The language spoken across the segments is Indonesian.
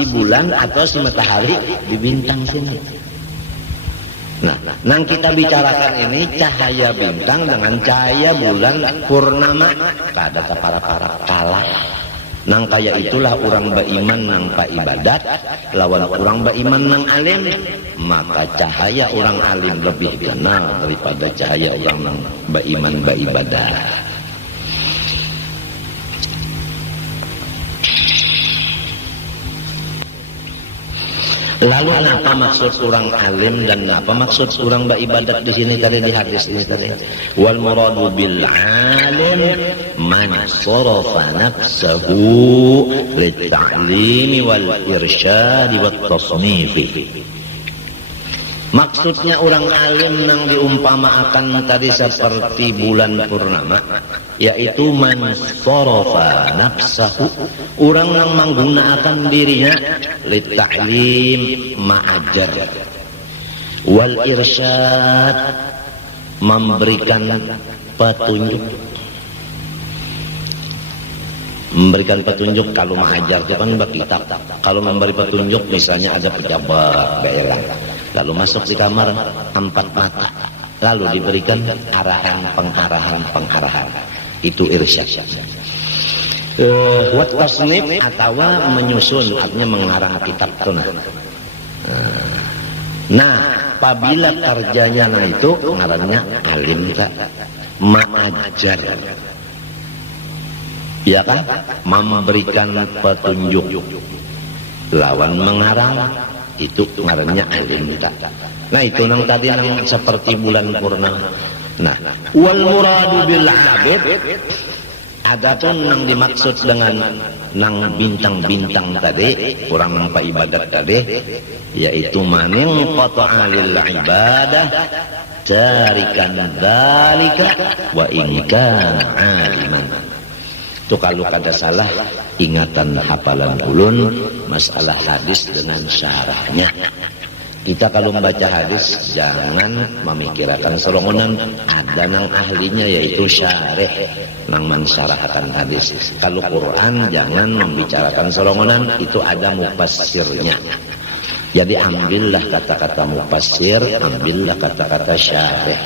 si bulan atau si matahari di bintang sini. Nah, nang kita bicarakan ini cahaya bintang dengan cahaya bulan purnama kada para kalah. Nang kaya itulah orang beriman nang pa ibadat lawan orang beriman nang alim, maka cahaya orang alim lebih kenal daripada cahaya orang nang beriman beribadat. Lalu apa maksud orang alim dan apa maksud orang beribadat di sini tadi, di hadis ini tadi? Wal muradu bil alim man sarafa nafsahu lit ta'lim wal irsyad wat tasnif. Maksudnya orang alim yang diumpamakan tadi seperti bulan purnama, yaitu man sarafa nafsahu, orang yang menggunakan dirinya lit ta'lim, ma'ajar, wal irsyad, memberikan petunjuk. Memberikan petunjuk, kalau mengajar itu kan berkitab. Kalau memberi petunjuk misalnya ada pejabat daerah, lalu masuk di kamar 4 mata, lalu diberikan arahan, pengarahan, itu irsyad. Wat tasnif atau menyusun, artinya mengarang kitab itu. Nah, apabila kerjanya itu ngarannya alim tak, ma'ajar, ya kan, memberikan petunjuk, lawan mengarang, itu ngarannya alim tak. Nah itu nang tadi nang seperti bulan purnama. Nah, wal muradu bil abid, adapun nang dimaksud dengan nang bintang-bintang tadi, orang nang pa ibadat tadi, yaitu maning qata'a lil ibadah tarikan dzalika wa in kana aliman. Itu kalau kada salah ingatan hafalan ulun masalah hadis dengan syarahnya. Kita kalau membaca hadis jangan memikirkan serongonan, ada nang ahlinya yaitu syarih nang mensyarahkan hadis. Kalau Quran jangan membicarakan serongonan, itu ada mufassirnya. Jadi ambillah kata-kata mufassir, ambillah kata-kata syarih.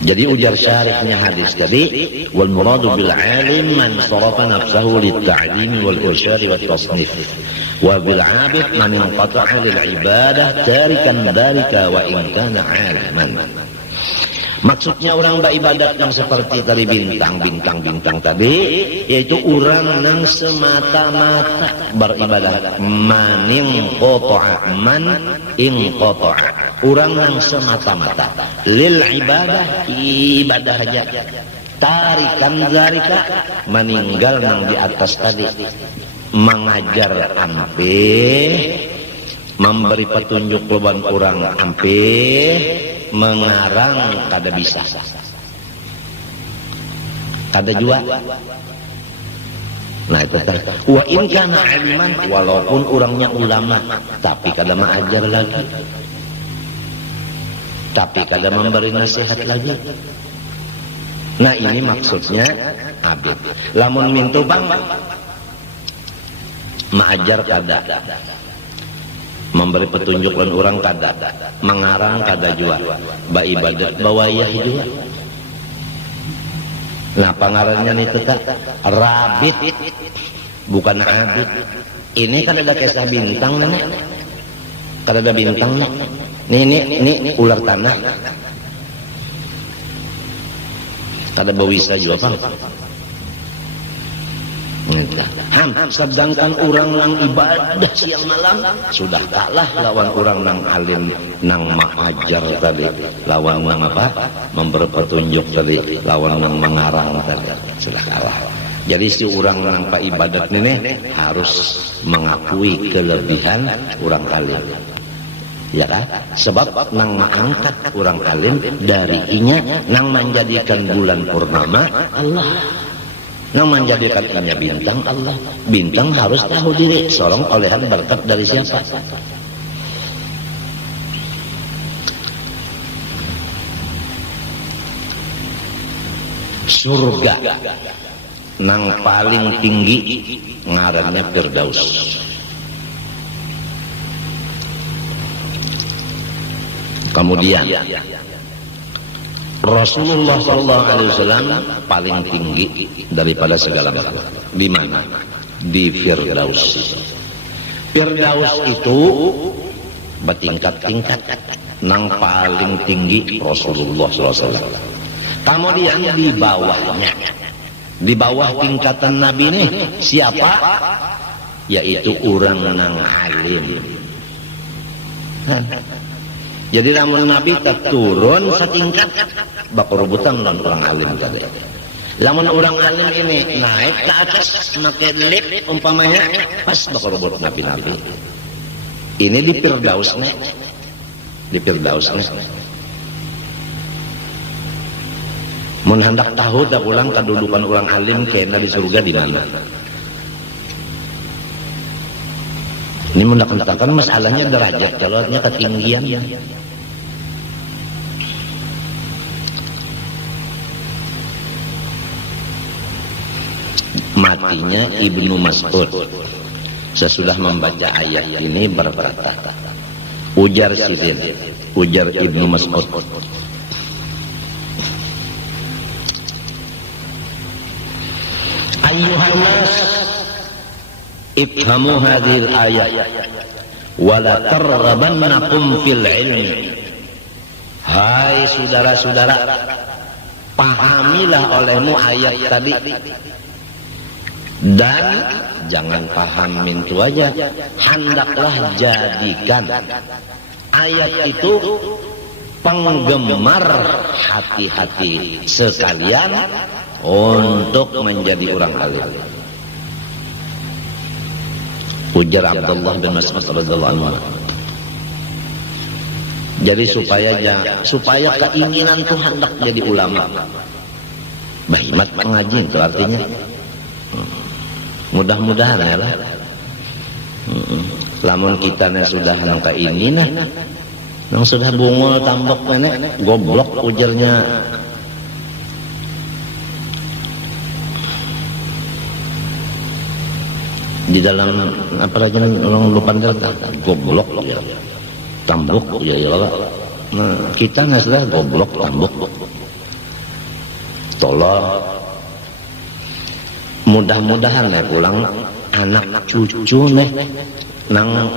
Jadi ujar syarihnya hadis tadi, wal muradu bil alim man sarafa nafsahu lit ta'lim wal irsyad wat tasnif, wa bil abid man inqata'a lil ibadah tarikan dzalika wa in kana aliman. Maksudnya orang beribadat yang seperti tadi bintang tadi, yaitu orang yang semata-mata beribadat, maning qata'a, man inqata'a, orang yang semata-mata lil ibadah aja, tarikan dzalika, meninggal yang di atas tadi, mengajar ampih, memberi petunjuk leban orang ampih, mengarang kada bisa, kada jua. Nah itu tadi. Wa in kana aliman, walaupun orangnya ulama, tapi kada mengajar lagi, tapi kada memberi nasihat lagi. Nah ini maksudnya abid. Lamun mintu bang mengajar kada, memberi petunjuk dan orang kada, mengarang kada jua, ba ibadat bawayah juga. Nah pengarangnya itu tak rabit, bukan abid. Ini kan ada kisah bintang nih, kan ada bintang nih. Ini ular tanah, kada bawisa juga bang. Sedangkan orang nang ibadah siang malam sudah kalah lawan orang nang alim nang mengajar tadi, lawan nang apa, memberi petunjuk tadi, lawan nang mengarang tadi, sudah kalah. Jadi si orang nang pa ibadat ini harus mengakui kelebihan orang alim, ya kan? Sebab nang mengangkat orang alim dari inya nang menjadikan bulan purnama Allah, yang menjadikan inya bintang Allah. Bintang harus tahu diri, sorong olehan berkat dari siapa? Surga nang paling tinggi ngarannya Firdaus. Kemudian Rasulullah SAW paling tinggi daripada segala makhluk. Di mana? Di Firdaus. Firdaus itu bertingkat-tingkat, nang paling tinggi Rasulullah SAW. Kemudian di bawahnya, di bawah tingkatan Nabi ini siapa? Yaitu orang nang alim. Jadi lamun Nabi turun setingkat bakal rebutan lawan orang alim tadi. Lamun orang alim ini naik ke atas make lift umpamanya pas bakal rebut Nabi. Ini di Firdausnya. Di Firdausnya. Mun hendak tahu dah ulang kedudukan orang alim kena di surga di mana? Ini mendakkan masalahnya derajat, calonnya ketinggian. Matinya Ibnu Mas'ud sesudah membaca ayat ini berkata, ujar Sidin, ujar Ibnu Mas'ud, ayyuhan nas ifhamu hadhil ayat wala targhabannakum fil ilmi. Hai saudara-saudara, pahamilah olehmu ayat tadi, dan jangan pahamin itu aja, hendaklah jadikan ayat itu penggemar hati-hati sekalian untuk menjadi orang alim. Ujar Abdullah bin Mas'ud radhiyallahu anhu. Jadi supaya keinginan tuh hendak jadi ulama. Bahimat mengaji itu artinya. Mudah-mudahan ya lah. Lamun kita sudah nangka ini nang sudah bungul tambok nenek goblok ujarnya. Di dalam apa lagi orang lupa goblok ya, tambok ya ya. Nah, kita sudah goblok tambok. Tolong mudah-mudahan ya pulang anak cucu nih nang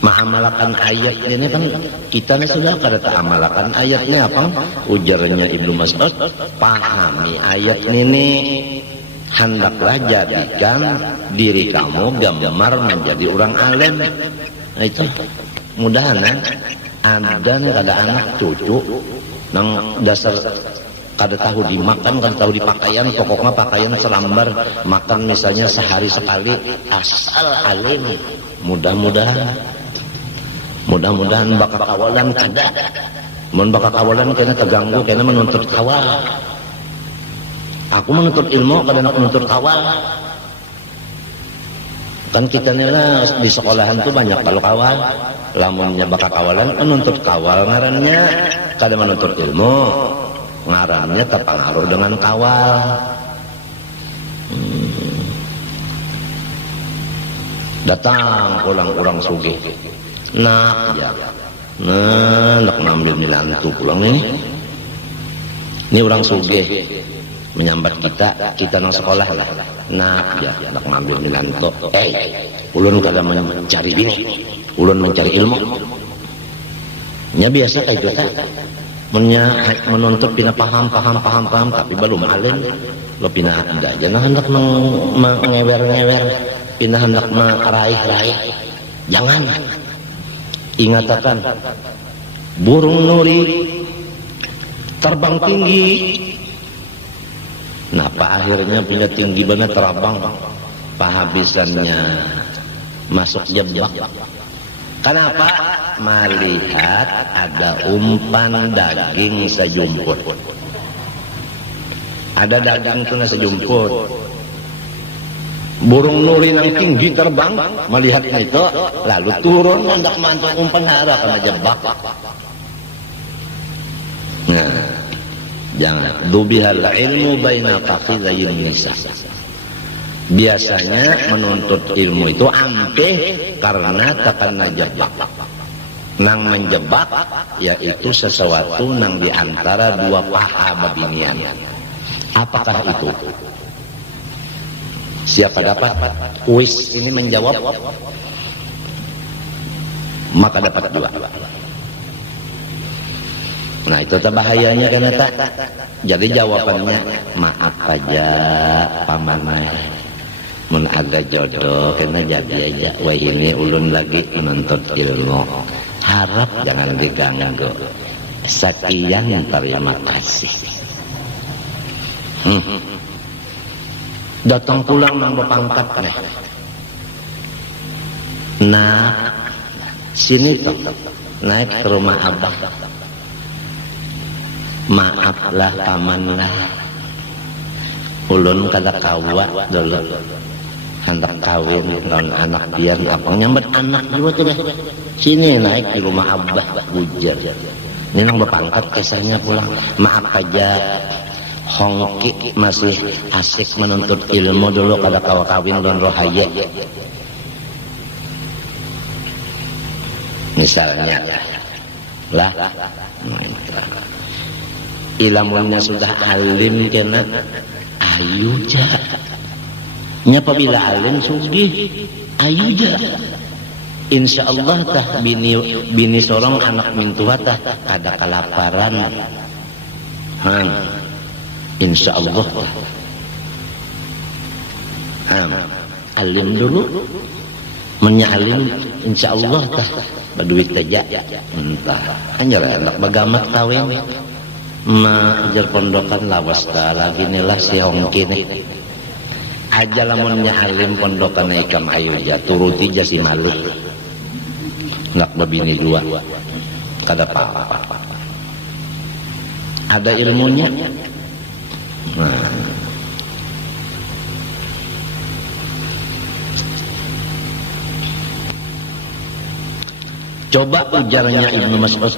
mengamalkan ayat ini kan kita sudah pada mengamalkan ayatnya apa ujarnya Ibnu Mas'ud, pahami ayat ini, hendaklah jadikan diri kamu gemar menjadi orang alim. Nah itu mudahan ada nih ada anak cucu nang dasar kada tahu dimakan, kada tahu dipakaian, pokoknya pakaian selambar, makan misalnya sehari sekali, asal alim. Mudah-mudahan bakal kawalan kada. Mun bakal kawalan kena terganggu, kena menuntut kawal. Aku menuntut ilmu, kada nak menuntut kawal. Kan kita nila di sekolahan tuh banyak kalau kawal. Lamunnya bakal kawalan, menuntut kawal ngarannya, kada menuntut ilmu. Ngarannya terpengaruh dengan kawal. Datang pulang orang sugih, nak ya, nak ngambil milantu pulang ini orang sugih menyambat kita nang sekolah lah, nak ya, nak ngambil milantu, ulun kada mencari bini, ulun mencari ilmu, nya biasa kayak kita. Menuntut pina paham tapi belum alim lo pina enggak jangan hendak mengewer pina hendak meraih jangan ingatakan burung nuri terbang tinggi, napa akhirnya punya tinggi banget terbang pahabisannya masuk jebak. Kenapa? Melihat ada umpan daging sejumput. Ada daging itu sejumput. Burung nuri yang tinggi terbang, melihatnya itu, lalu turun hendak mantuk umpan hara karena jebak. Nah, Jangan. Dubihal ilmu baina fakhidhayin nisa. Biasanya menuntut ilmu itu ampe karena takana jebak. Nang menjebak yaitu sesuatu nang diantara dua paha babinian. Apakah itu? Siapa dapat kuis ini menjawab, maka dapat dua. Nah itu bahayanya karena tak. Jadi jawabannya maaf aja pamanai, mun agak jodoh karena jadi aja. Wah ini ulun lagi menuntut ilmu. Harap jangan diganggu. Sekian terima kasih. Datang pulang nang bapangkat nih. Nah sini tuh naik ke rumah abah. Maaflah paman lah, ulun kada kawa dulu hendak kawin lawan anak biar apa nyambet anak juga tuh deh. Sini naik di rumah abah bujar. Ini nang bapangkat kisahnya pulang. Maaf aja hongki masih asik menuntut ilmu dulu kada kawa kawin lawan rohaya. Misalnya lah ilamunnya sudah alim kena ayu ja nya apabila alim sugih ayu ja insyaallah tah bini sorong anak mintuha tah ada kelaparan insyaallah alim dulu menyalim insyaallah tah baduit aja entah hanya anak bagamat kawin ajar pondokan lawas lagi inilah si hongki nih aja lamunnya alim pondokan ikam ayu ja turuti ja si malu nggak babini dua kada apa-apa ada ilmunya. Nah coba ujarnya Ibnu Mas'ud,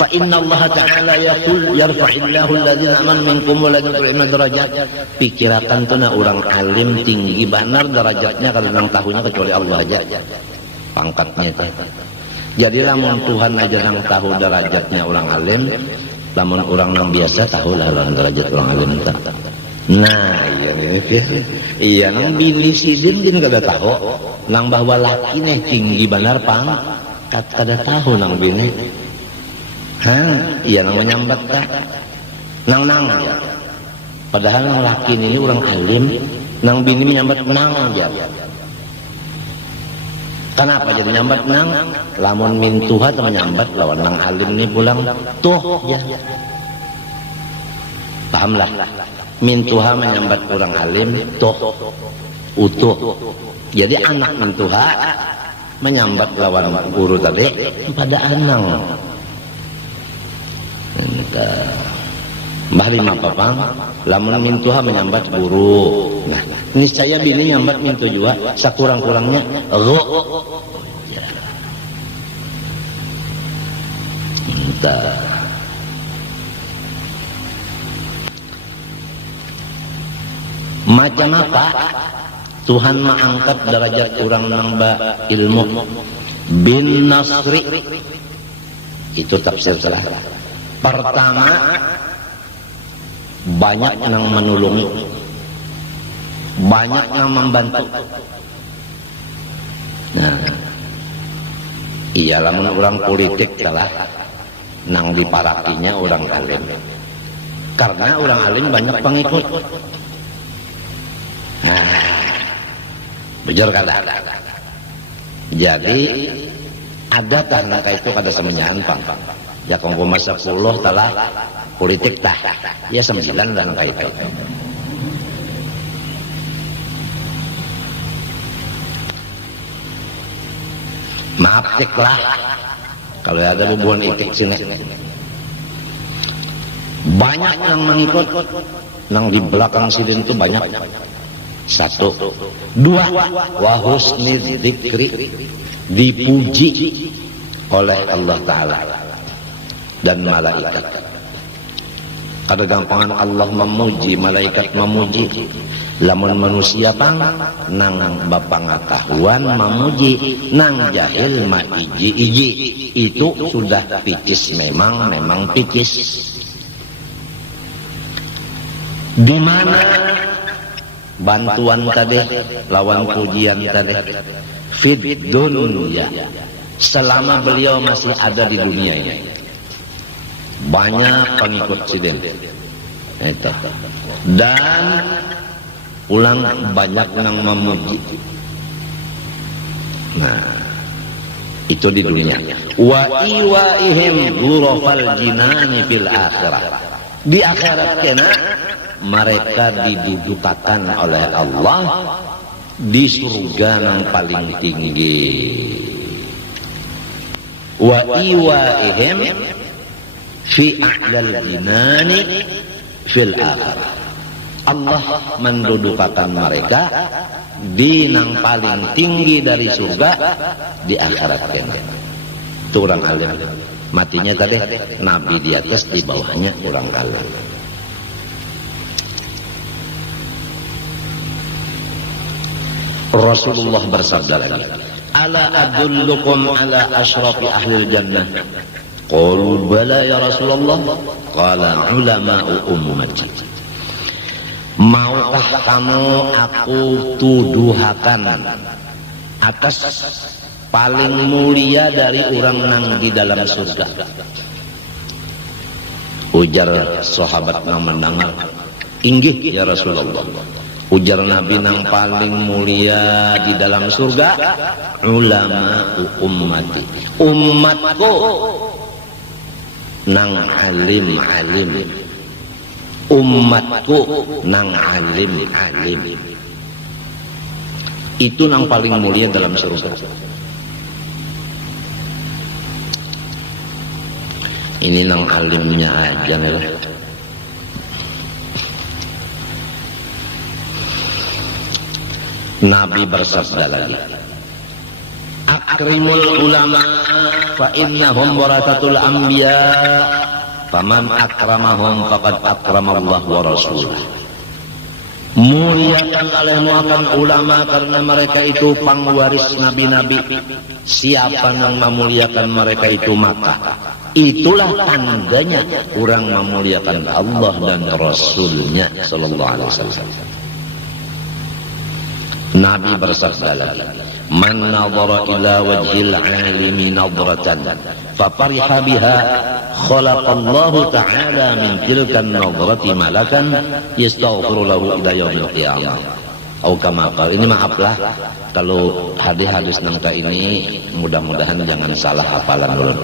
fa inna Allah ta'ala yaqul yarfa'illahu alladhina amanu minkum wa la yudhi'u darajat. Pikirakan tuh orang alim tinggi benar derajatnya kalau nang tahunya kecuali Allah aja pangkatnya itu. Jadi lamun Tuhan aja nang tahu derajatnya orang alim, lamun orang nang biasa tahu lah derajat orang alim itu. Nah iya nang bini sidin din kada tahu nang bahwa laki nih tinggi benar kada tahu nang bini. Iya nang menyambat tak nang ya. Padahal nang laki ini orang alim, nang bini menyambat nang aja. Kenapa jadi nyambat nang? Lamun mintuha atau menyambat lawan nang alim ini pulang tuh ya. Pahamlah. Mintuha menyambat orang alim tuh utuh. Jadi anak mintuha menyambat lawan guru tadi pada anang. Mbah lima papang lamun mintuha menyambat guru. Nah, niscaya bini nyambat mintu juga sakurang-kurangnya ro. Macam apa Tuhan mengangkat derajat orang namba ilmu bin nasri itu tafsir salah. Pertama banyak yang menolongi, banyak yang membantu. Nah, iya lamun orang politik salah nang diparakinya orang alim, karena orang alim banyak pengikut. Nah, bejar kada. Jadi ada tanah itu kada semenyahan pang. Ya kongko masa 10 talah politik tah. Ya 9 dan itu. Maaf tiklah kalau ada hubungan itik sini. Banyak yang mengikut, yang di belakang sidin itu banyak. 1, 2 wa husni dzikri, dipuji oleh Allah Ta'ala dan malaikat. Kada gampangan Allah memuji, malaikat memuji. Lamun manusia pang nang bapangatahuan memuji, nang jahil ma iji-iji. Itu sudah picis, memang picis. Di mana bantuan tadi lawan pujian tadi? Fid dunya. Selama beliau masih ada di dunia ini, banyak pengikut sidin itu, dan ulang banyak yang memuji. Nah, itu di dunia. Wa iwaihim ghurafal jinani fil akhirah. Di akhirat kena mereka didudukakan oleh Allah di surga yang paling tinggi. Wa iwaihim fi a'lal jinani fil akhirah. Allah mendudukakan mereka di nang paling tinggi dari surga di akhirat kena. Itu orang alim. Matinya tadi Nabi di atas, di bawahnya orang alim. Rasulullah bersabda lagi, ala adullukum ala asrafi ahlil jannah. Qalu bala ya Rasulullah. Qala ulama'u ummati. Maukah kamu aku tuduhakan atas paling mulia dari orang nang di dalam surga? Ujar sahabat nang mendengar, inggih ya Rasulullah. Ujar Nabi, nang paling mulia di dalam surga ulama ummati, umatku nang alim, umatku nang alim. Itu nang paling mulia dalam surga. Ini nang alimnya aja nih. Nabi bersabda lagi, akrimul ulama fa innahum warathatul anbiya faman akramahum faqad akramallah wa rasulah. Muliakan olehmu akan ulama karena mereka itu pengwaris nabi-nabi. Siapa yang memuliakan mereka itu maka itulah tandanya orang memuliakan Allah dan Rasulnya sallallahu alaihi wasallam. Nabi bersabda lagi, man nadhara ila wajhil alimi nadratan fa fariha biha khalaqallahu ta'ala min tilkan nadrati malakan yastaghfiru lahu ila yaumil qiyamah. Atau kama qala, ini maaflah kalau hadis-hadis nangka ini mudah-mudahan jangan salah hafalan dulu.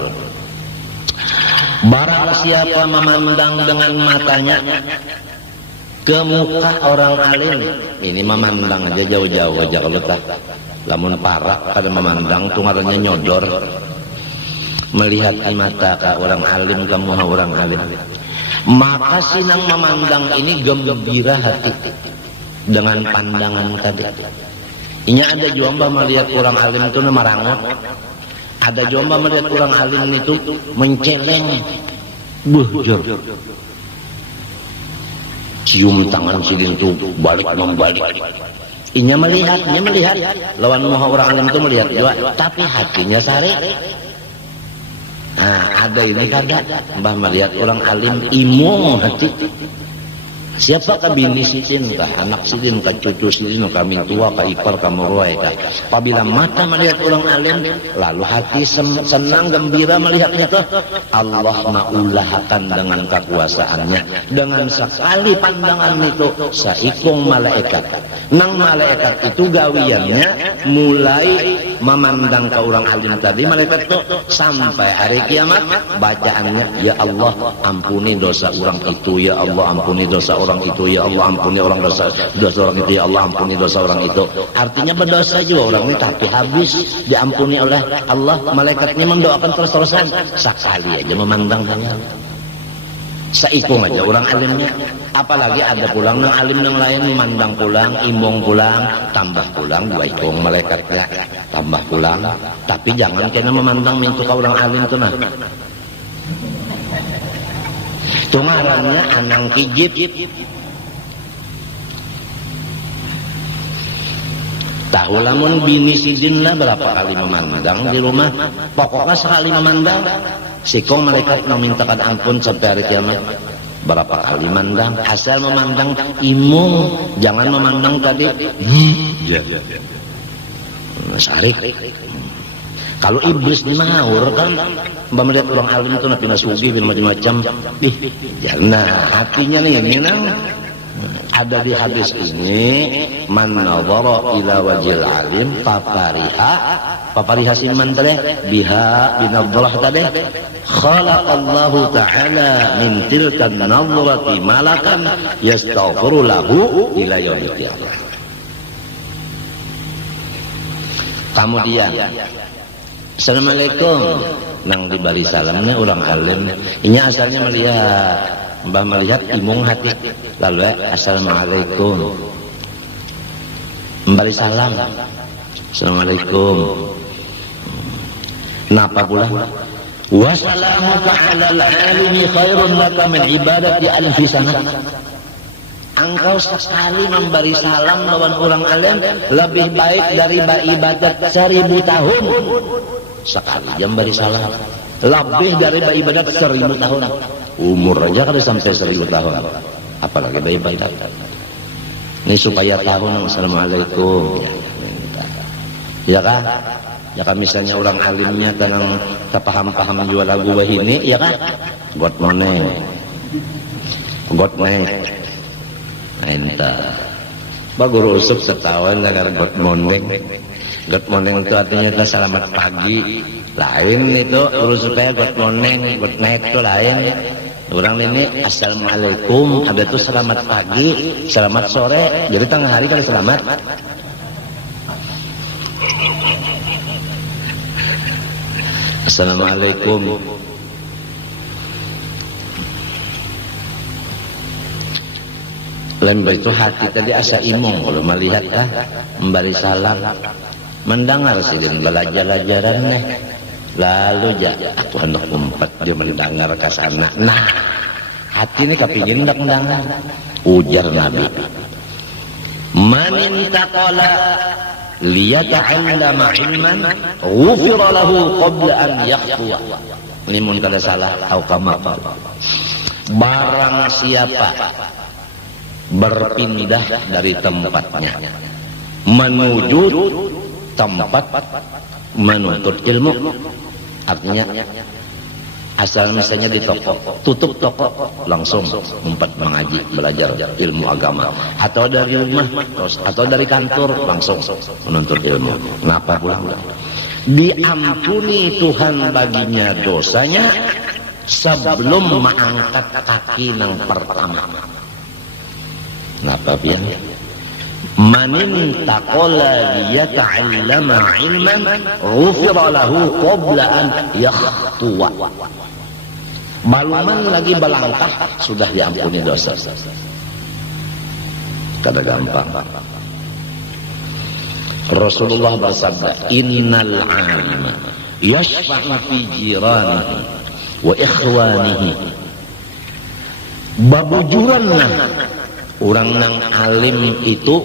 Barang siapa memandang dengan matanya ke muka orang alim, ini memandang aja jauh-jauh aja kalau tak lamun parak kada memandang tuh ngarannya nyodor, melihat di mata ke orang alim, ke muka orang alim, maka sinang memandang ini gembira hati dengan pandangan tadi. Ini ada jomba melihat orang alim itu marangot, ada jomba melihat orang alim itu menceleng, bujur. Cium tangan silin itu balik membalik. Inya melihat lawan muha orang alim itu melihat juga, tapi hatinya sare. Nah, ada ini kada mbah melihat orang alim imung hati. Siapa ka bini sidin, ka anak sidin, ka cucu sidin, ka mintua, ka ipar, ka meruai, ka. Apabila mata melihat orang alim, lalu hati senang, gembira melihat itu, Allah mengulahkan dengan kekuasaannya. Dengan sekali pandangan itu, saikung malaikat. Nang malaikat itu gawiannya mulai memandang ke orang alim tadi, malaikat itu sampai hari kiamat, bacaannya, ya Allah ampuni dosa orang itu, ya Allah ampuni dosa orang itu, ya Allah ampuni dosa orang itu, ya Allah ampuni dosa orang itu. Artinya berdosa juga orang ini, tapi habis diampuni oleh Allah. Malaikatnya mendoakan terus-terusan, sekali aja memandang tanya, saikung aja orang alimnya. Apalagi ada pulang nang alim yang lain memandang pulang, imbong pulang, tambah pulang, dua ikung malaikatnya tambah pulang. Tapi jangan kena memandang mintu ke orang alim tuh nah. Tungarannya Anang Kijit. Tahu lamun bini sidin lah berapa kali memandang di rumah. Pokoknya sekali memandang sikong malaikat memintakan ampun sampai hari kiamat. Berapa kali mandang, asal memandang imung, jangan memandang tadi sarik. Kalau iblis ini mengawur kan, melihat orang alim itu nabi nasugi macam-macam. Nah hatinya nih memang ada di hadis ini, man nadhara ila wajhil alim papariha siman tadi biha binadrah tadi khalaqallahu ta'ala min tilkan nadrati malakan yastaghfiru lahu ila yaumil qiyamah. Kemudian assalamualaikum nang di bari salamnya orang alim ini asalnya melihat mbah melihat imung hati lalu assalamualaikum memberi salam assalamualaikum napa pula wassalamuka alal alimi khairun laka min ibadati alfi sana. Engkau sekali memberi salam lawan orang alim lebih baik dari ibadat 1000 tahun. Sekali jam beri salam lebih dari ibadat 1000 tahun. Umur aja kan sampai 1000 tahun, apalagi ibadat. Ini supaya tahu assalamualaikum ya kan? Ya kan misalnya orang alimnya kadang paham jual lagu wahini ya kan? God morning entah bagus rusuk setahun dengan good morning. Good morning itu artinya itu selamat pagi. Lain itu urus supaya good morning, good night itu lain. Orang ini assalamualaikum, ada tuh selamat pagi, selamat sore. Jadi tengah hari kan selamat. Assalamualaikum. Lembah itu hati tadi asa imung kalau melihat lah memberi salam mendengar sih dan belajar-belajaran nih lalu aku hendak umpat dia mendengar ke sana. Nah hati ini kepingin hendak mendengar ujar Nabi man intaqala liyata'allama ilman ghufira lahu qabla an yakhtuwa. Ini mun kada salah atau kama barang siapa berpindah dari tempatnya menuju tempat menuntut ilmu, artinya asal misalnya di toko tutup toko langsung umpat mengaji belajar ilmu agama, atau dari rumah atau dari kantor langsung menuntut ilmu. Kenapa pulang? Diampuni Tuhan baginya dosanya sebelum mengangkat kaki yang pertama. Napa pian? Manin taqala liyata'allama ilman ghufira lahu qabla an yakhtuwa. Baluman lagi balangkah sudah diampuni dosa. Kada gampang. Rasulullah bersabda, "Innal 'alima yashfa'u fi jiranihi wa ikhwanihi." Babujuranna orang nang alim itu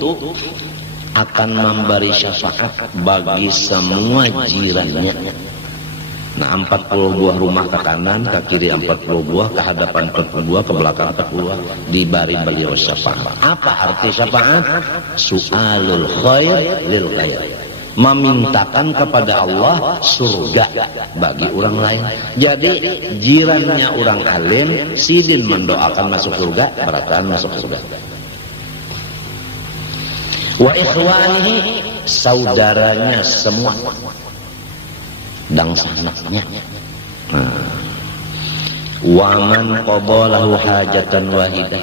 akan memberi syafaat bagi semua jirannya. Nah 40 buah rumah ke kanan, ke kiri 40 buah, ke hadapan 40 buah, ke belakang 40 buah, diberi beliau syafaat. Apa arti syafaat? Su'alul khair lil khair. Memintakan kepada Allah surga bagi orang lain. Jadi jirannya orang alim sidin mendoakan masuk surga, beratan masuk surga. Wa ikhwanihi saudaranya semua dan sanaknya. Wa man qadalahu hajatan wahidah,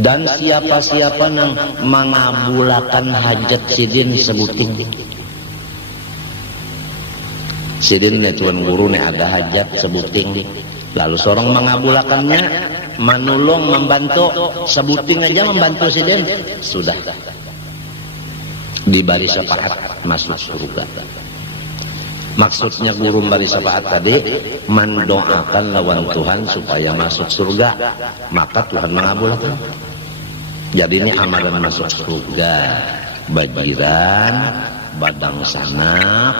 dan siapa-siapa yang mengabulkan hajat sidin sebuting. Sidin tuan guru nih ada hajat sebuting, lalu seorang mengabulakannya, menolong, membantu sebuting aja membantu sidin, sudah diberi syafaat masuk surga. Maksudnya guru memberi syafaat tadi mendoakan lawan Tuhan supaya masuk surga, maka Tuhan mengabulkan. Jadi ini amalan masuk surga: bajiran, badang sanap,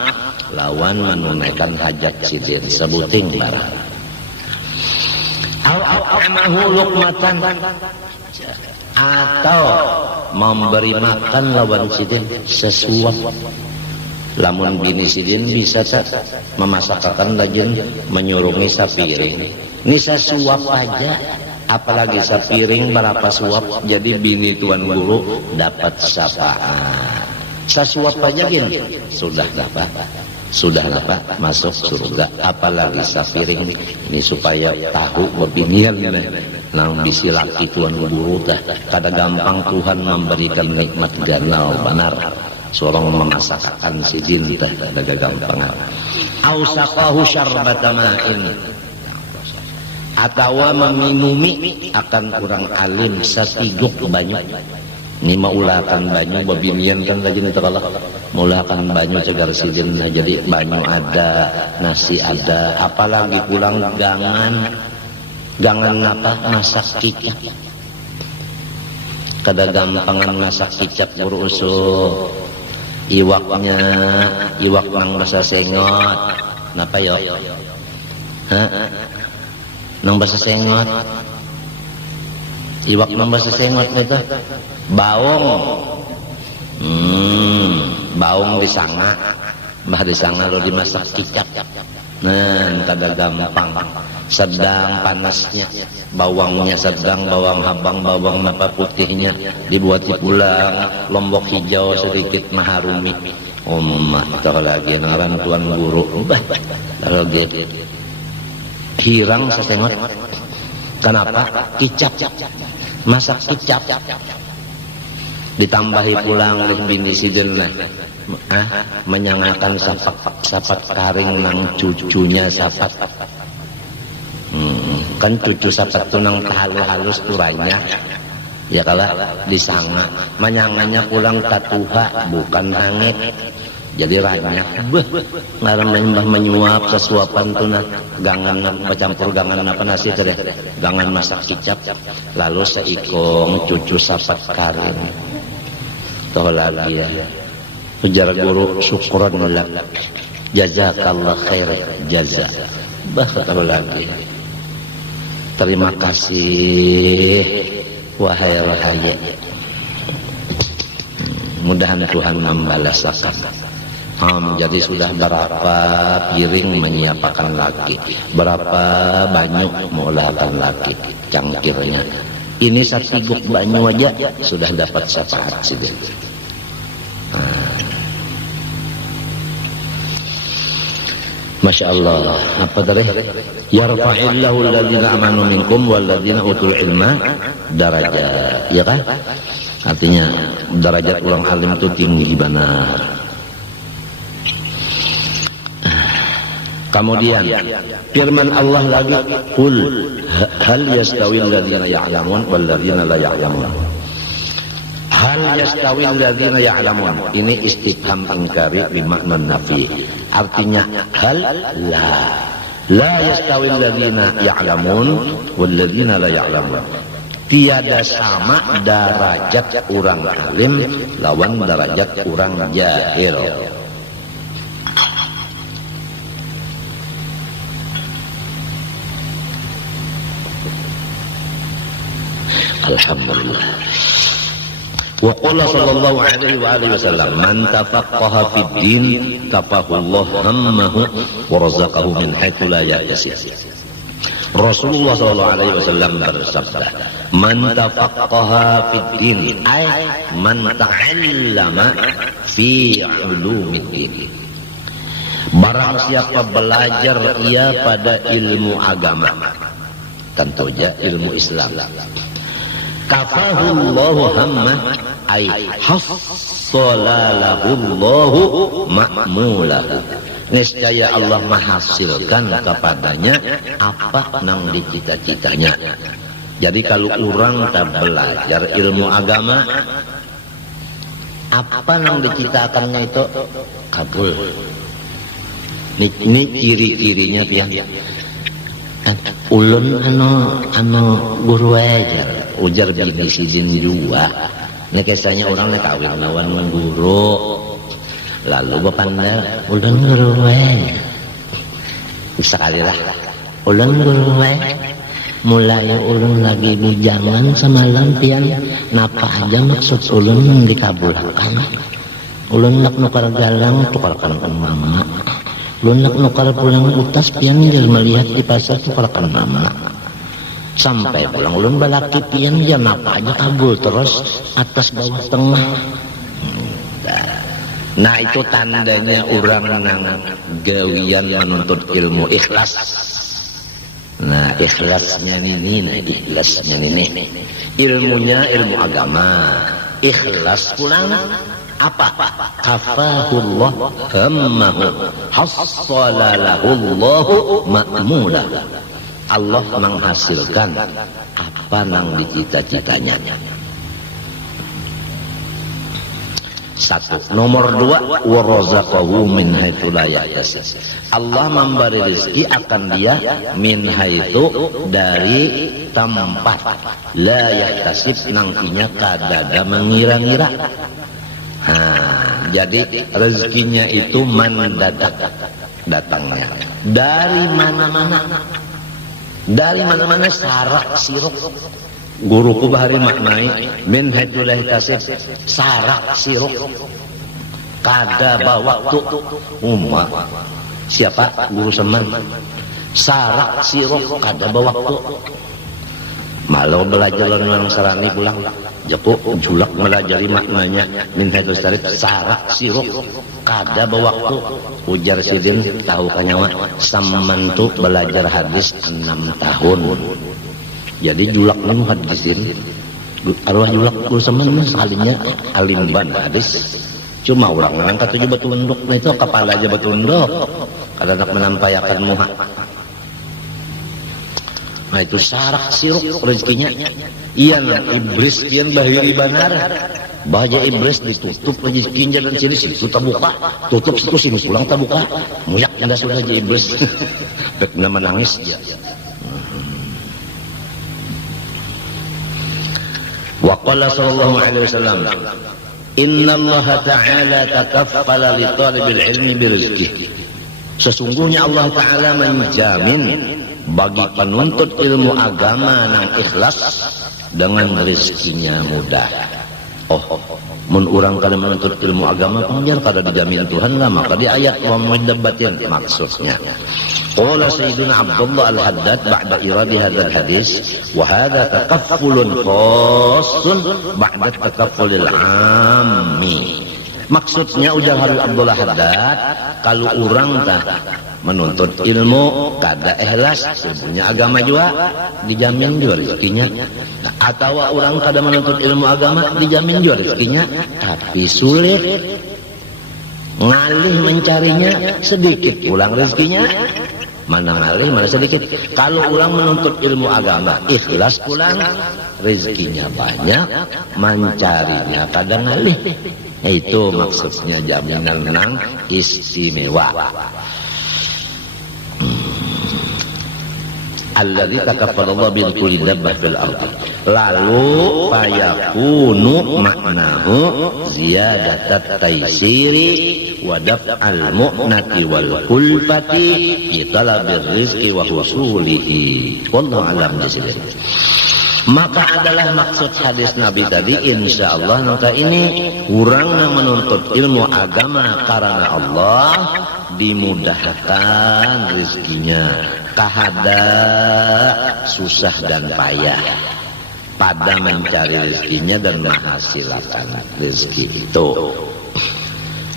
lawan menunaikan hajat sidin sebuting barang. Atau memberi makan lawan sidin sesuap. Lamun bini sidin bisa memasakkan lajin menyurungi sapiring. Ini sesuap aja, apalagi sapiring berapa suap. Jadi bini tuan guru dapat syafaat. Sesuap aja gini sudah dapat masuk surga, apalagi sapiring. Ini supaya tahu bebinian nang bisi laki tuan guru teh kada gampang Tuhan memberikan nikmat ganal benar. Seorang memasakkan sidin teh kada gampang. Ausaqahu syarbata ma'in, atau meminumi akan kurang alim satiguk banyu. Ini maulakan banyu babinian kan lagi terkalah maulakan banyu cegar sidin. Jadi banyu ada, nasi ada, apalagi pulang gangan apa masak kicap. Kada gampangan masak kicap guru usul. Iwak nang bahasa sengot napa yo? Nang bahasa sengot, iwak nang bahasa sengot itu baung. Baung disanga, mbah disanga lo dimasak kicap. Nah, kada gampang. Sedang panasnya, bawangnya sedang, bawang habang, bawang napa putihnya dibuat pulang, lombok hijau sedikit maharumi. Tahu lagi ngaran tuan guru. Kalau gitu hirang sesengot. Kenapa? Kicap, masak kicap. Ditambahi pulang oleh bini sidin menyangakan sapat karing nang cucunya sapat. Kan cucu sapat tuh nang halus turainya ya kalau disanga manyangannya pulang tatuha bukan hangit jadi ranyak ngaran mbah menyuap sesuapan tuh nah gangan bercampur gangan apa nasi teh gangan masak kicap lalu seikong cucu sapat karing toh lagi ya ujar guru syukron lak jazakallah khair jaza bah tahu lagi. Terima kasih wahai rahaya. Mudahan Tuhan membalas akan. Jadi sudah berapa piring menyiapkan laki, berapa banyak mengolahkan laki cangkirnya. Ini satiguk banyu aja sudah dapat syafaat sidin. Masya Allah. Apa tadi? Yarfa'illahu alladhina amanu minkum walladhina utul ilma darajat. Ya kan? Artinya derajat ulang alim itu tinggi benar. Kemudian firman Allah lagi, qul hal yastawi alladhina ya'lamun walladhina la ya'lamun. Hal yastawi alladhina ya'lamun. Ini istifham ingkari bimakna nafi. Artinya hal la yastawi alladhina ya'lamun walladhina la ya'lamun. Tiada sama derajat orang alim lawan derajat orang jahil. Alhamdulillah. Wa qala sallallahu alaihi wa alihi wasallam man tafaqqaha fid din kafahullahu hammahu wa razaqahu min haitsu la yahtasib. Rasulullah sallallahu alaihi wasallam bersabda, man tafaqqaha fid din ay man ta'allama fi ulumid din. Barang siapa belajar ia pada ilmu agama, tentunya ilmu Islam. Kafahullahu hamma ay hassalallahu ma'mulahu. Niscaya Allah menghasilkan kepadanya apa nang dicita-citanya. Jadi kalau orang tak belajar ilmu agama, apa nang dicitakannya itu kabul. Ini ciri-cirinya pian. Ulun anu guru ajar, ujar bini sidin dua. Ini kisahnya orang nek kawin lawan guru. Lalu bapanda ulun guru ajar. Sekali lah, ulun guru ajar. Mulai ulun lagi bujangan semalam pian, napa aja maksud ulun dikabulkan. Ulun nak nukar galang tukarkan kan mama. Ulun nak nukar pulang utas pian dia melihat di pasar tukarkan mama. Sampai pulang ulun balaki pian dia napa aja kabul terus atas bawah tengah. Nah itu tandanya orang nang gawian menuntut ilmu ikhlas. Nah ikhlasnya ini, ilmunya ilmu agama, ikhlas pulang apa? Kafahullah hammahu hassalallahu ma'mulah. Allah menghasilkan apa nang dicita-citanya. Satu. Nomor dua, warazaqahu min haitsu la yahtasib. Allah memberi rezeki akan dia min haitsu dari tempat la yahtasib nangkinya kadada mengira-ngira. Jadi rezekinya itu mendadak datangnya. Dari mana-mana. Dari mana-mana sarak siruk. Guruku bahari maknai min haitsu la yahtasib sarak siruk kada bawaktu umma. Siapa? Guru Seman. Sarak siruk kada bawaktu. Malau belajar orang sarani pulang japu julak melajari maknanya min haitsu la yahtasib sarak siruk kada bawaktu. Ujar sidin tahu kanyawa samantu belajar hadis 6 tahun. Jadi julak nu hadisin arwah julak Guru Seman sekalinya alim ban hadis. Cuma orang kata juga batu endok, nah itu kepala aja batu endok. Kada nak menampayakan muha. Nah itu sarak siruk rezekinya. Iya nah iblis pian bahiri banar. Baja iblis ditutup rezekinya dan sini situ tabuka. Tutup situ sini pulang tabuka. Muyak anda sudah aja iblis. Bekna menangis ya. Wa qala sallallahu alaihi wasallam inna Allah ta'ala takaffala li talibil ilmi birizqih. Sesungguhnya Allah Ta'ala menjamin bagi penuntut ilmu agama nang ikhlas dengan rezekinya mudah. Mun urang kada menuntut ilmu agama panjar kada dijamin Tuhan lah, maka di ayat wa mudabbatin maksudnya. Qala Sayyidina Abdullah Al-Haddad ba'da iradi hadzal hadis wa hadza takaffulun khassun ba'da takaffulil 'ammi. Maksudnya ujar Habib Abdullah Haddad, kalau orang tak menuntut ilmu kada ikhlas sebenarnya agama juga dijamin juga rezekinya. Nah, atau orang kada menuntut ilmu agama dijamin juga rezekinya, tapi sulit ngalih mencarinya sedikit pulang rezekinya. Mana ngalih mana sedikit. Kalau orang menuntut ilmu agama ikhlas pulang rezekinya banyak, mencarinya kada ngalih. Itu maksudnya jaminan nang istimewa. Alladzi takaffalallahu bil kulli dabbah fil ardi. Lalu fayakunu maknahu ziyadatat taysiri wa daf'al mu'nati wal kulfati fi talabir rizqi wa husulihi. Wallahu a'lam bishawab. Maka adalah maksud hadis Nabi tadi insyaallah nota ini orang yang menuntut ilmu agama karena Allah dimudahkan rezekinya, kahada susah dan payah pada mencari rezekinya dan menghasilkan rezeki itu.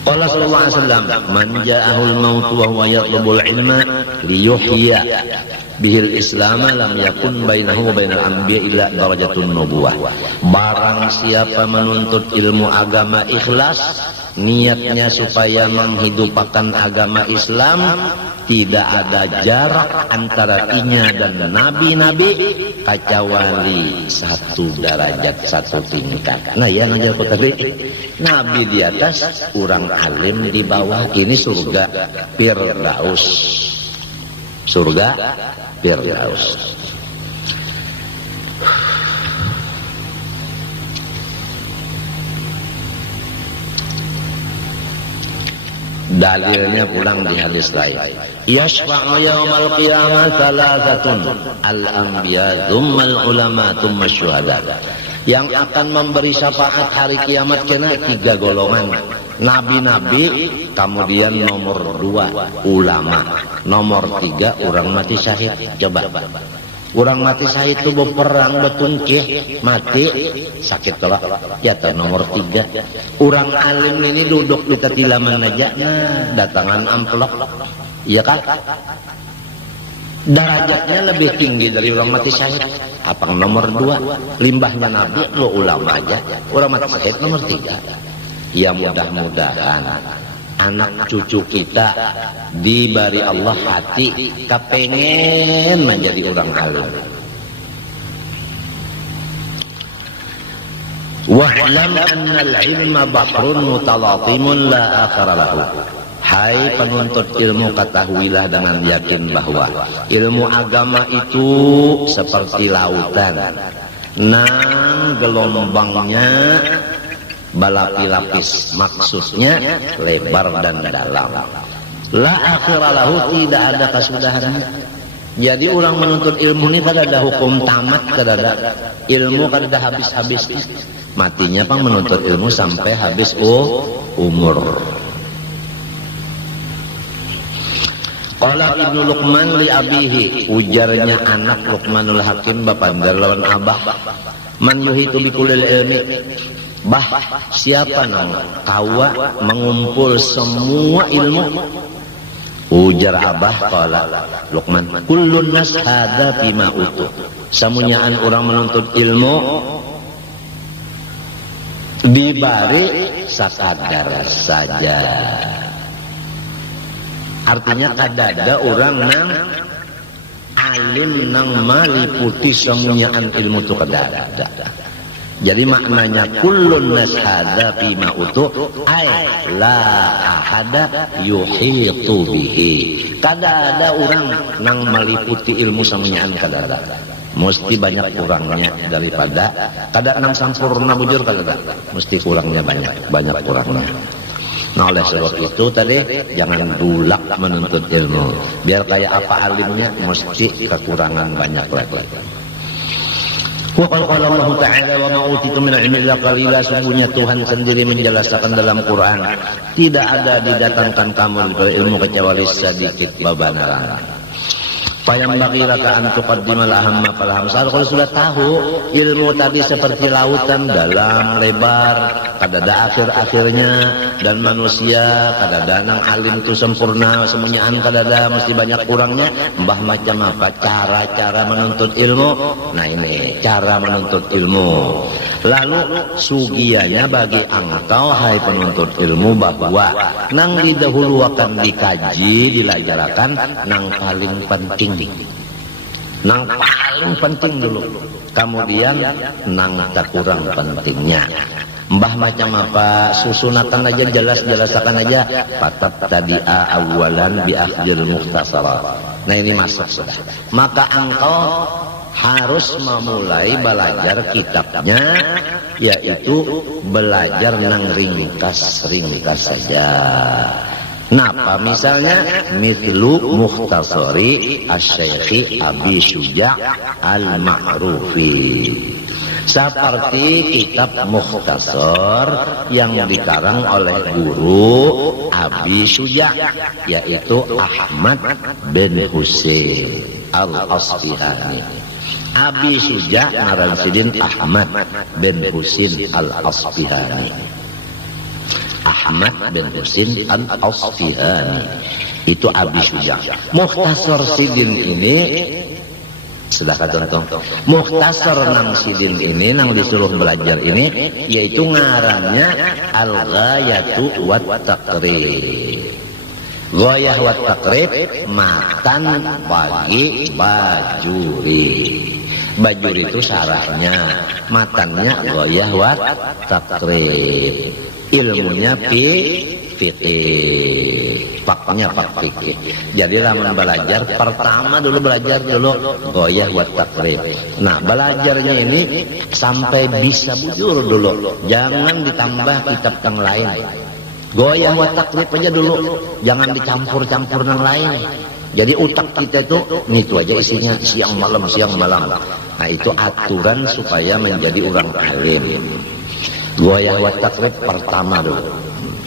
Qala sallallahu alaihi wasallam man ja'ahul maut wa huwa yatlubul ilma liyuhyiya bihil islama lam yakun bainahu wa bainal anbiya illa darajatun nubuwah. Barang siapa menuntut ilmu agama ikhlas niatnya supaya menghidupkan agama Islam, tidak ada jarak antara inya dan nabi-nabi kecuali 1 derajat 1 tingkat. Nah ya ngajar aku tadi, nabi di atas, orang alim di bawah. Ini surga Firdaus, surga Firdaus. Dalilnya pulang di hadis lain. Yashfa'u yaumal qiyamah thalathatun, al-anbiya, tsummal ulama, tsummas syuhada. Yang akan memberi syafaat hari kiamat kena 3 golongan. Nabi-nabi, kemudian nomor 2 ulama, nomor 3 orang mati syahid. Coba. Orang mati syahid itu berperang betungkih, mati sakit kelak. Ya nomor 3. Orang alim ini duduk di ketilaman aja, nah datangan amplop. Iya kan? Derajatnya lebih tinggi dari orang mati syahid. Apa nomor 2? Limbahnya nabi, lo ulama aja. Orang mati syahid nomor 3. Ya mudah-mudahan anak cucu kita diberi Allah hati kepengen menjadi orang alim. Wa'lam annal ilma bahrun mutalatimun la akhara lahu. Hai penuntut ilmu, ketahuilah dengan yakin bahwa ilmu agama itu seperti lautan, nang gelombangnya balapi-lapis, maksudnya lebar dan dalam. La akhiralahu, tidak ada kesudahan. Jadi orang menuntut ilmu ini kada ada hukum tamat, kada ada ilmu, kada ada habis-habis. Matinya pang menuntut ilmu sampai habis umur. Qala Ibnu Luqman li abihi, ujarnya anak Luqmanul Hakim bapanda lawan abah, man yuhitu bikulil ilmi, bah siapa nang kawa mengumpul semua ilmu. Ujar abah qala Luqman, kullun nas hada bima utu, samunyaan orang menuntut ilmu dibari sakadar saja. Artinya kadada orang nang alim nang maliputi semuanyaan ilmu itu kadada. Jadi maknanya kullun nas hadza bima utu ay la ahada yuhitu bihi. Kadada orang nang maliputi ilmu semuanyaan kadada. Mesti banyak kurangnya daripada kada nang sampurna bujur kadada. Mesti kurangnya banyak kurangnya. Nah oleh sebab itu tadi jangan dulak menuntut ilmu. Biar kayak apa alimnya mesti kekurangan banyak lagi. Wa qala Allah Ta'ala wa ma utitu min ilmi illa qalila, sungguhnya Tuhan sendiri menjelaskan dalam Quran, tidak ada didatangkan kamu dari ilmu kecuali sedikit babanaran. Payam bagira ka antuqaddimal ahamma falaham. Kalau sudah tahu ilmu tadi seperti lautan dalam lebar, kadada akhir-akhirnya, dan manusia kadada nang alim itu sempurna semuanyaan, kadada mesti banyak kurangnya. Mbah macam apa cara-cara menuntut ilmu? Nah ini cara menuntut ilmu. Lalu sugianya bagi engkau hai penuntut ilmu bahwa nang didahulu akan dikaji, dilajarakan nang paling penting. Nang paling penting dulu, kemudian nang tak kurang pentingnya. Mbah macam apa susunatan aja, jelas-jelasakan aja. Patat tadi awalan bi akhir mukhtasara. Nah ini masuk sudah. Maka engkau harus memulai belajar kitabnya, yaitu belajar nang ringkas-ringkas saja. Napa misalnya mithlu mukhtasari asy-syaikh Abi Syuja' al-Ma'rufi, seperti kitab mukhtasar yang dikarang oleh guru Abi Syuja', yaitu Ahmad bin Husain al-Asfihani. Abi Syuja' ngaran sidin Ahmad bin Husain al-Asfihani. Ahmad bin Husain al-Asfihani itu Abi Syuja'. Mukhtasar sidin ini sudah kata mukhtasar nang sidin ini nang disuruh belajar ini, yaitu ngarannya Al-Ghayatu wat Taqrib. Goyah wa takrib matan bagi bajuri. Bajuri itu sarahnya, matannya goyah wa takrib. Ilmunya fikih, faknya fak fikih. Jadi lamun belajar pertama dulu belajar dulu goyah wa takrib. Nah, belajarnya ini sampai bisa bujur dulu. Jangan ditambah kitab yang lain. Goyah wa takrib aja dulu, jangan dicampur-campur yang lain. Jadi utak kita itu aja isinya siang malam. Nah, itu aturan supaya menjadi orang alim. Goyah wa takrib pertama dulu.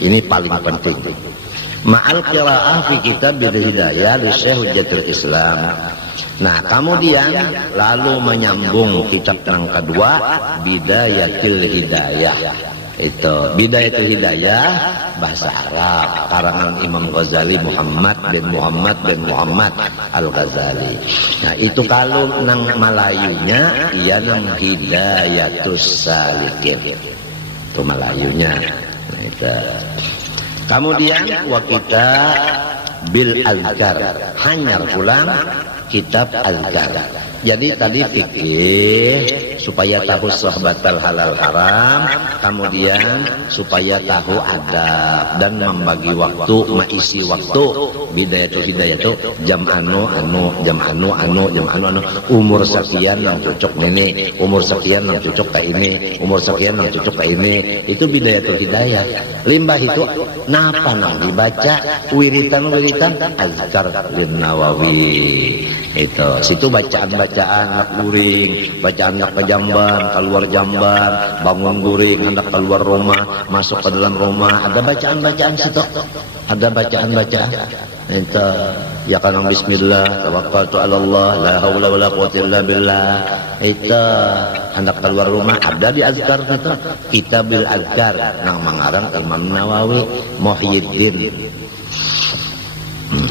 Ini paling penting. Ma'al qiraah fi kitabil hidayah li Syekh Hujjatul Islam. Nah, kemudian lalu menyambung kitab yang kedua, Bidayatul Hidayah. Itu Bidayatul Hidayah bahasa Arab karangan Imam Ghazali Muhammad bin Muhammad Al-Ghazali. Nah, itu kalau nang Melayunya ia nang Hidayatus Salikin. Itu Melayunya. Nah, itu. Kemudian wa kitab bil azkar, hanyar pulang kitab azkar. Jadi tadi fikih supaya tahu sahabatal halal haram, kemudian supaya tahu adab dan membagi waktu, mengisi waktu. Bidayatul hidayah itu jam anu, umur sekian yang cocok ini, umur sekian yang cocok kayak ini, umur sekian yang cocok kayak ini. Itu bidayatul hidayah. Limbah itu napa nang dibaca wiritan azkar lin Nawawi. Itu situ bacaan anak guring, bacaan anak ke jamban, keluar jamban, bangun guring, hendak keluar rumah, masuk ke dalam rumah, ada bacaan situ, ada bacaan. Itu ya kan bismillah, tawakkaltu 'ala Allah, la haula wala quwwata illa billah. Itu hendak keluar rumah ada di azkar itu, Kitabil Azkar nang mangarang Imam Nawawi Muhyiddin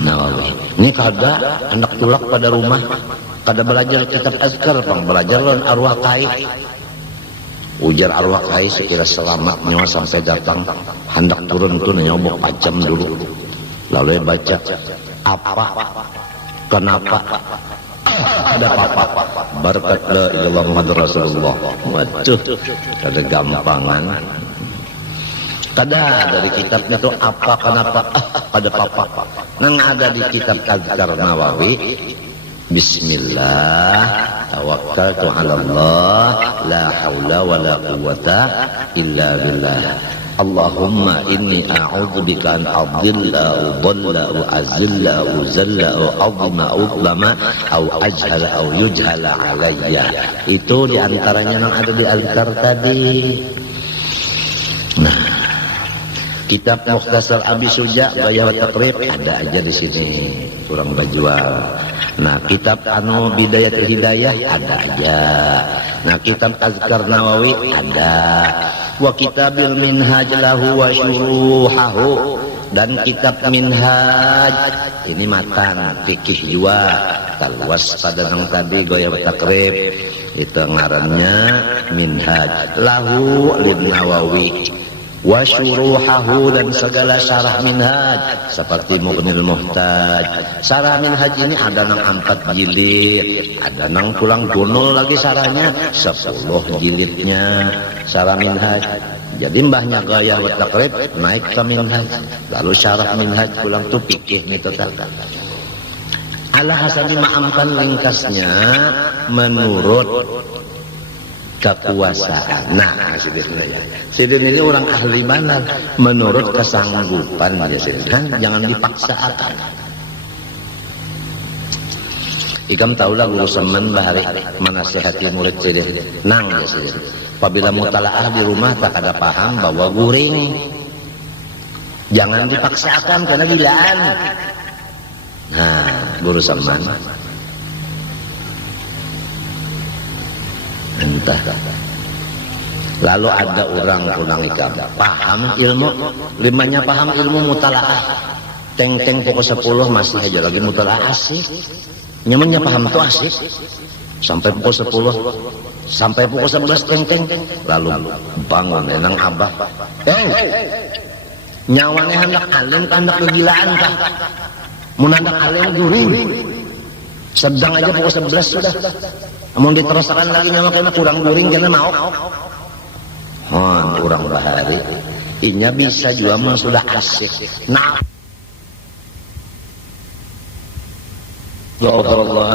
Nawawi. Ini kada anak tulak pada rumah, kada belajar kitab azkar, pang belajar lawan arwah kai. Ujar arwah kai sekira selamat nyawa sampai datang, hendak turun tu nyobok pacem dulu. Lalu baca apa, kenapa, ada apa, berkat la ilaha Muhammad Rasulullah. Waduh, kada gampangan. Kada dari kitabnya itu apa, kenapa, ada apa. Nang ada di kitab Azkar Nawawi, Bismillah, tawakkaltu 'ala Allah, la haula wala quwwata illa billah. Allahumma inni a'udzubika an adilla wa azilla wa zalla wa azima udlama au ajhala au yujhala alayya. Itu diantaranya yang ada di Azkar tadi. Nah, kitab Mukhtasar Abi Suja Goyah wa Takrib ada aja di sini, kurang bajual. Nah, kitab Bidayatul Hidayah ada aja. Nah, kitab Azkar Nawawi ada. Wa kitabil minhaj lahu wa syuruhahu, dan kitab minhaj ini matan fikih juga taluas pada yang tadi Goyah wa Takrib itu ngarannya minhaj lahu lin Nawawi wa syuruhahu, dan segala syarah minhaj seperti Mughnil Muhtaj. Syarah minhaj ini ada nang 4 jilid, ada nang tulang gunul lagi syarahnya 10 jilidnya syarah minhaj. Jadi mbahnya Goyah wa Takrib naik ke minhaj, lalu syarah minhaj pulang tu fikih gitu tak. Ala hasani ma'amkan ringkasnya menurut kekuasaan. Nah, sidin ini orang ahli mana? Menurut kesanggupan ya sidin. Jangan dipaksakan. Ikam tahulah guru semen bahari menasihati murid sidin. Nang ya sidin. Apabila mutalaah di rumah tak ada paham bahwa guring. Jangan dipaksakan karena bilaan. Nah, guru semen. Entah. Lalu ada orang pulang ikam paham ilmu, limanya paham ilmu mutalaah, teng pokok 10 masih aja lagi mutalaah sih, nyamannya paham tuh asik sampai pukul 10 sampai pukul 11 teng lalu bangun enang abah Nyawane hendak alim kan hendak kegilaan kah? Mun hendak alim guring. Sedang aja pukul 11 sudah. Mau diteruskan lagi nyawa kena kurang guring kena mau. Kurang bahari. Inya bisa juga mah sudah asik. Nah. استغفر الله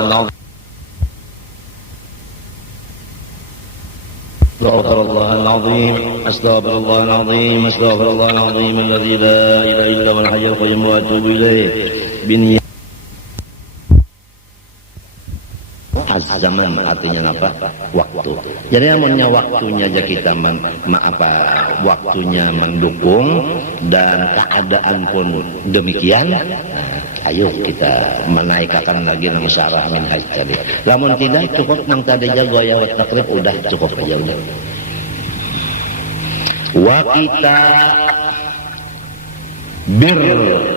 العظيم استغفر الله العظيم استغفر الله العظيم الذي لا اله الا هو الحي القيوم واتوب اليه بنية zaman artinya apa? Waktu. Jadi amunnya waktunya aja kita waktunya mendukung dan keadaan pun demikian. Ayo kita menaikkan lagi nama syarah minhaj tadi. Lamun tidak cukup nang tadi jago ya wa takrib udah cukup aja udah. Wa kita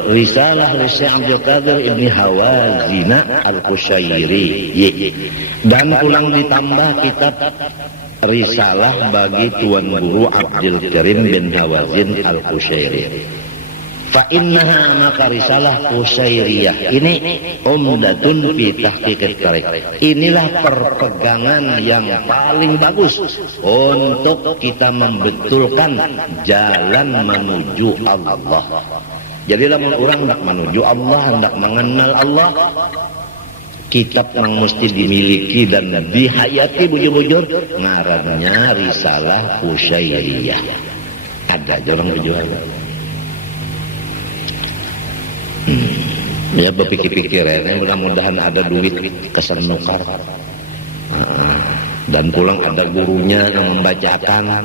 risalah li Syekh Abdul Qadir Ibni Hawazin Al-Qushairi dan ulang ditambah kitab risalah bagi Tuan Guru Abdul Karim bin Hawazin Al-Qushairi. Fa innaha maka risalah Qushairiyah ini umdatun fi tahqiqit tarik. Inilah perpegangan yang paling bagus untuk kita membetulkan jalan menuju Allah. Jadi lamun orang hendak menuju Allah, hendak mengenal Allah, kitab yang mesti dimiliki dan dihayati bujur-bujur ngarannya risalah Qushairiyah. Ada orang berjual. Ya berpikir-pikir ya, mudah-mudahan ada duit kesan nukar dan pulang ada gurunya yang membacakan.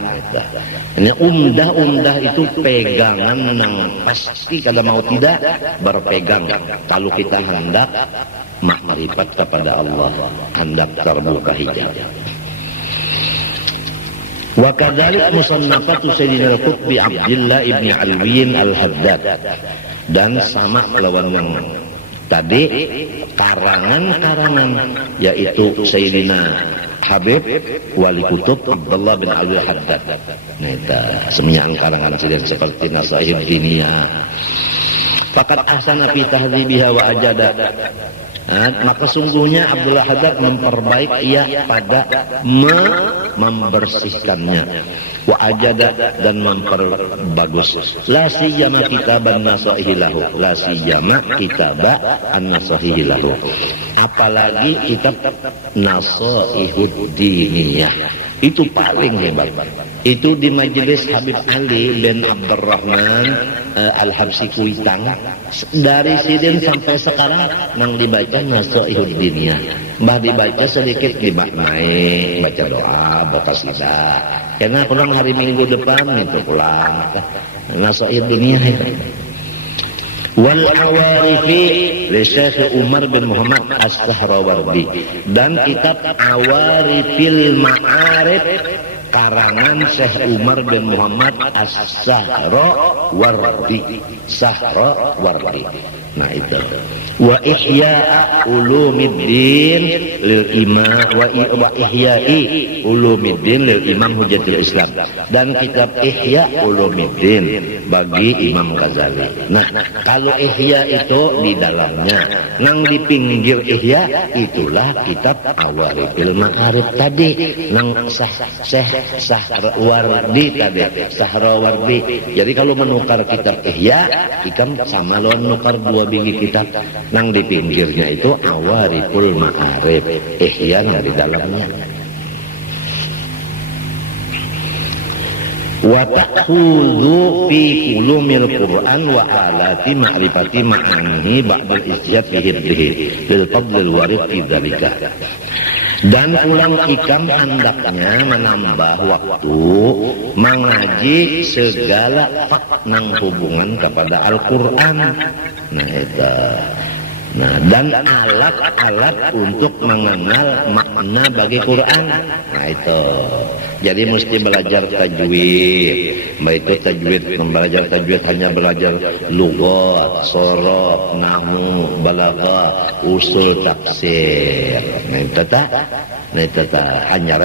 Ini umdah itu pegangan yang pasti kalau mau tidak berpegang. Kalau kita hendak makrifat kepada Allah, hendak terbuka hijab. Wa kadzalik musannafatu Sayyidina Al-Qutbi Abdullah ibni Alwiyin Al-Haddad. Dan sama lawan yang tadi karangan-karangan yaitu Sayyidina Habib Wali Kutub Abdullah bin Ali Haddad. Nah itu semuanya karangan seperti Nasahid Diniyah. Faqad ahsana fi tahdzibiha wa ajada. Maka sungguhnya Abdullah Haddad memperbaiki ia pada membersihkannya, wa ajada dan memperbagus. La siyama kitaban nasaihi lahu, la siyama kitaba an-nasaihi lahu. Apalagi kitab Nasaihud Diniyah. Itu paling hebat. Itu di majelis Habib Ali bin Abdurrahman Al-Habsi Kuitang. Dari sidin sampai sekarang yang dibaca Nasaihud Diniyah. Mbah dibaca sedikit dimaknai, baca doa, baca qasidah. Karena pulang hari Minggu depan itu pulang. Nasaihud Diniyah itu. Wal Awarifi li Syekh Umar bin Muhammad As-Sahrawardi dan kitab Awarifil Ma'arif karangan Syekh Umar bin Muhammad As-Sahrawardi. Sahrawardi. Nah itu. Wa Ihya Ulumiddin lil Imam wa Ihya'i Ulumiddin lil Imam Hujjatul Islam dan kitab Ihya Ulumiddin bagi Imam Ghazali. Nah, kalau Ihya itu di dalamnya, nang di pinggir Ihya itulah kitab Awarifil Ma'arif tadi, nang Sahrawardi tadi, Sahrawardi. Jadi kalau menukar kitab Ihya, ikan sama lawan menukar dua biji kitab. Nang di pinggirnya itu Awariful Ma'arif, Ihya nang di dalamnya. Wa ta'khudhu fi ulumil Qur'an wa alati ma'rifati ma'anihi ba'dal isyad fi hibdihi bil fadlil warid fi dzalika. Dan ulang ikam hendaknya menambah waktu mengaji segala nang hubungan kepada Al-Quran. Nah itu. Nah dan alat-alat untuk mengenal makna bagi Quran. Nah itu. Jadi mesti belajar tajwid. Baik itu tajwid, belajar tajwid hanya belajar lughat, shorof, nahwu, balaghah, usul tafsir. Nah itu tak. Nah itu hanya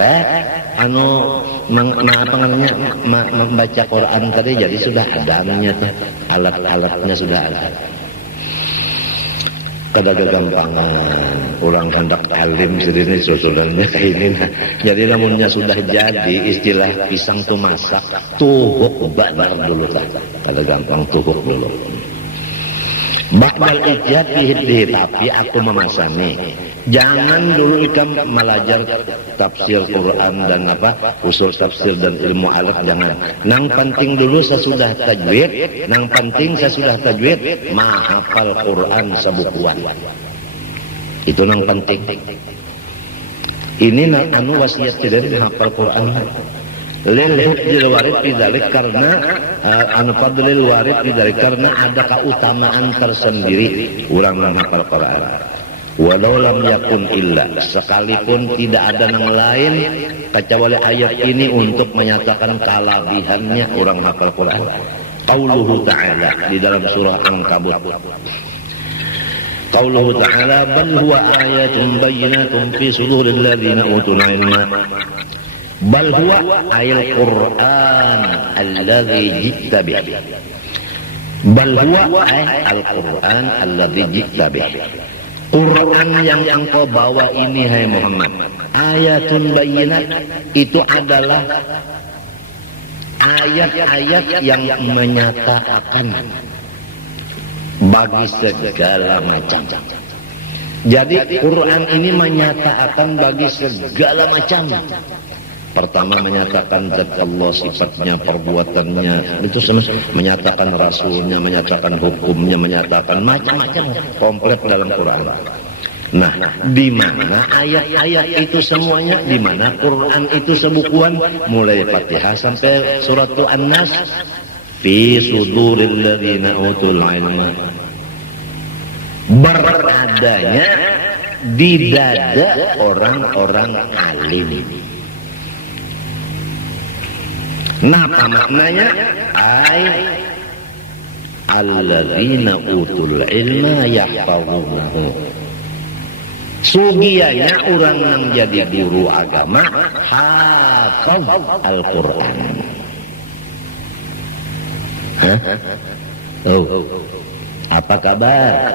membaca Quran tadi jadi sudah ada anunya tuh, alat-alatnya sudah ada. Kada gagampangan orang hendak alim sendiri susulannya ini nah. Jadi namunnya sudah jadi istilah pisang tuh masak tuhuk benar dulu tak kada gampang tuhuk dulu. Ba'dal ijad tapi aku memasani. Jangan dulu ikam belajar tafsir Quran dan usul tafsir dan ilmu alaf, jangan. Nang penting dulu sesudah tajwid, nang penting sesudah tajwid mahafal Quran sebukuan. Itu nang penting. Ini nang wasiat dari menghafal Quran. Lil hifdzil warid bidzalik karena fadlil warid bidzalik karena ada keutamaan tersendiri orang menghafal Quran. Walau lam yakun illa, sekalipun tidak ada yang lain kecuali ayat ini untuk menyatakan kelebihannya orang hafal Quran. Qauluhu ta'ala di dalam surah Ankabut. Qauluhu ta'ala bal huwa ayatun bayyinatun fi suduril ladzina utul ilma. Bal huwa ayat Quran alladzi ji'ta bih. Bal huwa al-Quran alladzi ji'ta bih. Quran yang engkau bawa ini hai Muhammad, ayatun bayyinat, itu adalah ayat-ayat yang menyatakan bagi segala macam. Jadi Quran ini menyatakan bagi segala macam. Pertama menyatakan zat Allah, sifatnya, perbuatannya, itu sama, menyatakan Rasulnya, menyatakan hukumnya, menyatakan macam-macam komplit dalam Quran. Nah, di mana ayat-ayat itu semuanya, di mana Quran itu sebukuan, mulai Fatihah sampai surat An-Nas, fi suduril ladzina utul ilma, beradanya di dada orang-orang alim. Nah, apa maknanya? Alladzina utul ilma yahfazunahu. Sugianya orang yang jadi guru agama hafaz Al-Quran. Oh, apa kabar?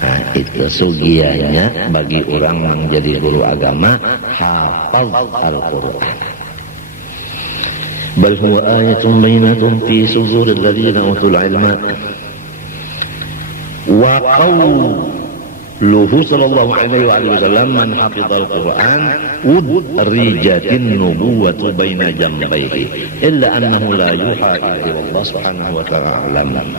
Nah, itu sugianya bagi orang yang jadi guru agama hafaz Al-Quran. بل هو آية بينة في صدور الذين أوتوا العلم. وقوله صلى الله عليه وسلم من حفظ القرآن أدرجت النبوة بين جنبيه إلا أنه لا يوحى إليه والله سبحانه وتعالى أعلم.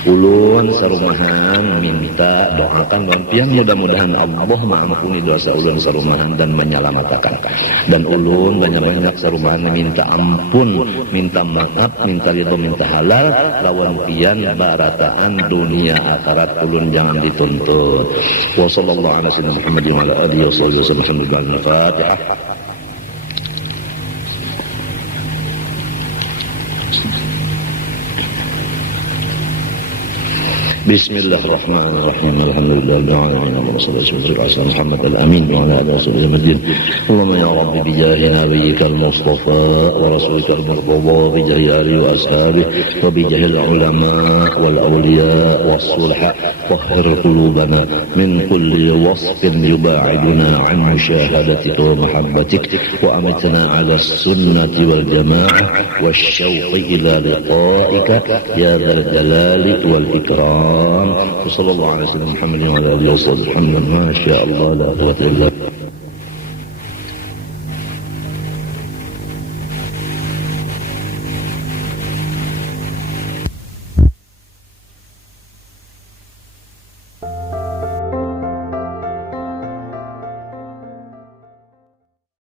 Ulun sarumahan minta doakan dan pian mudah-mudahan Allah mengampuni dosa ulun sarumahan dan menyelamatkan. Dan ulun banyak-banyak sarumahan minta ampun, minta maaf, minta ridho, minta halal lawan pian barataan dunia akhirat ulun jangan dituntut. Wa sallallahu ala sayyidina Muhammadin wa ala alihi wasallam. Al-Fatihah. بسم الله الرحمن الرحيم الحمد لله رب العالمين اللهم صل وسلم على محمد الامين وعلى اله وصحبه اجمعين. اللهم يا رب بجاه نبيك المصطفى ورسولك المرتضى بجاه اله واصحابه وبجاه العلماء والاولياء والصلحاء طهر قلوبنا من كل وصف يباعدنا عن مشاهدتك ومحبتك وامتنا على السنه والجماعه والشوق الى لقائك يا ذا الجلال والاكرام. وصلى الله على سيدنا محمد وعلى اله وصحبه. الحمد لله ما شاء الله لا قوة الا بالله.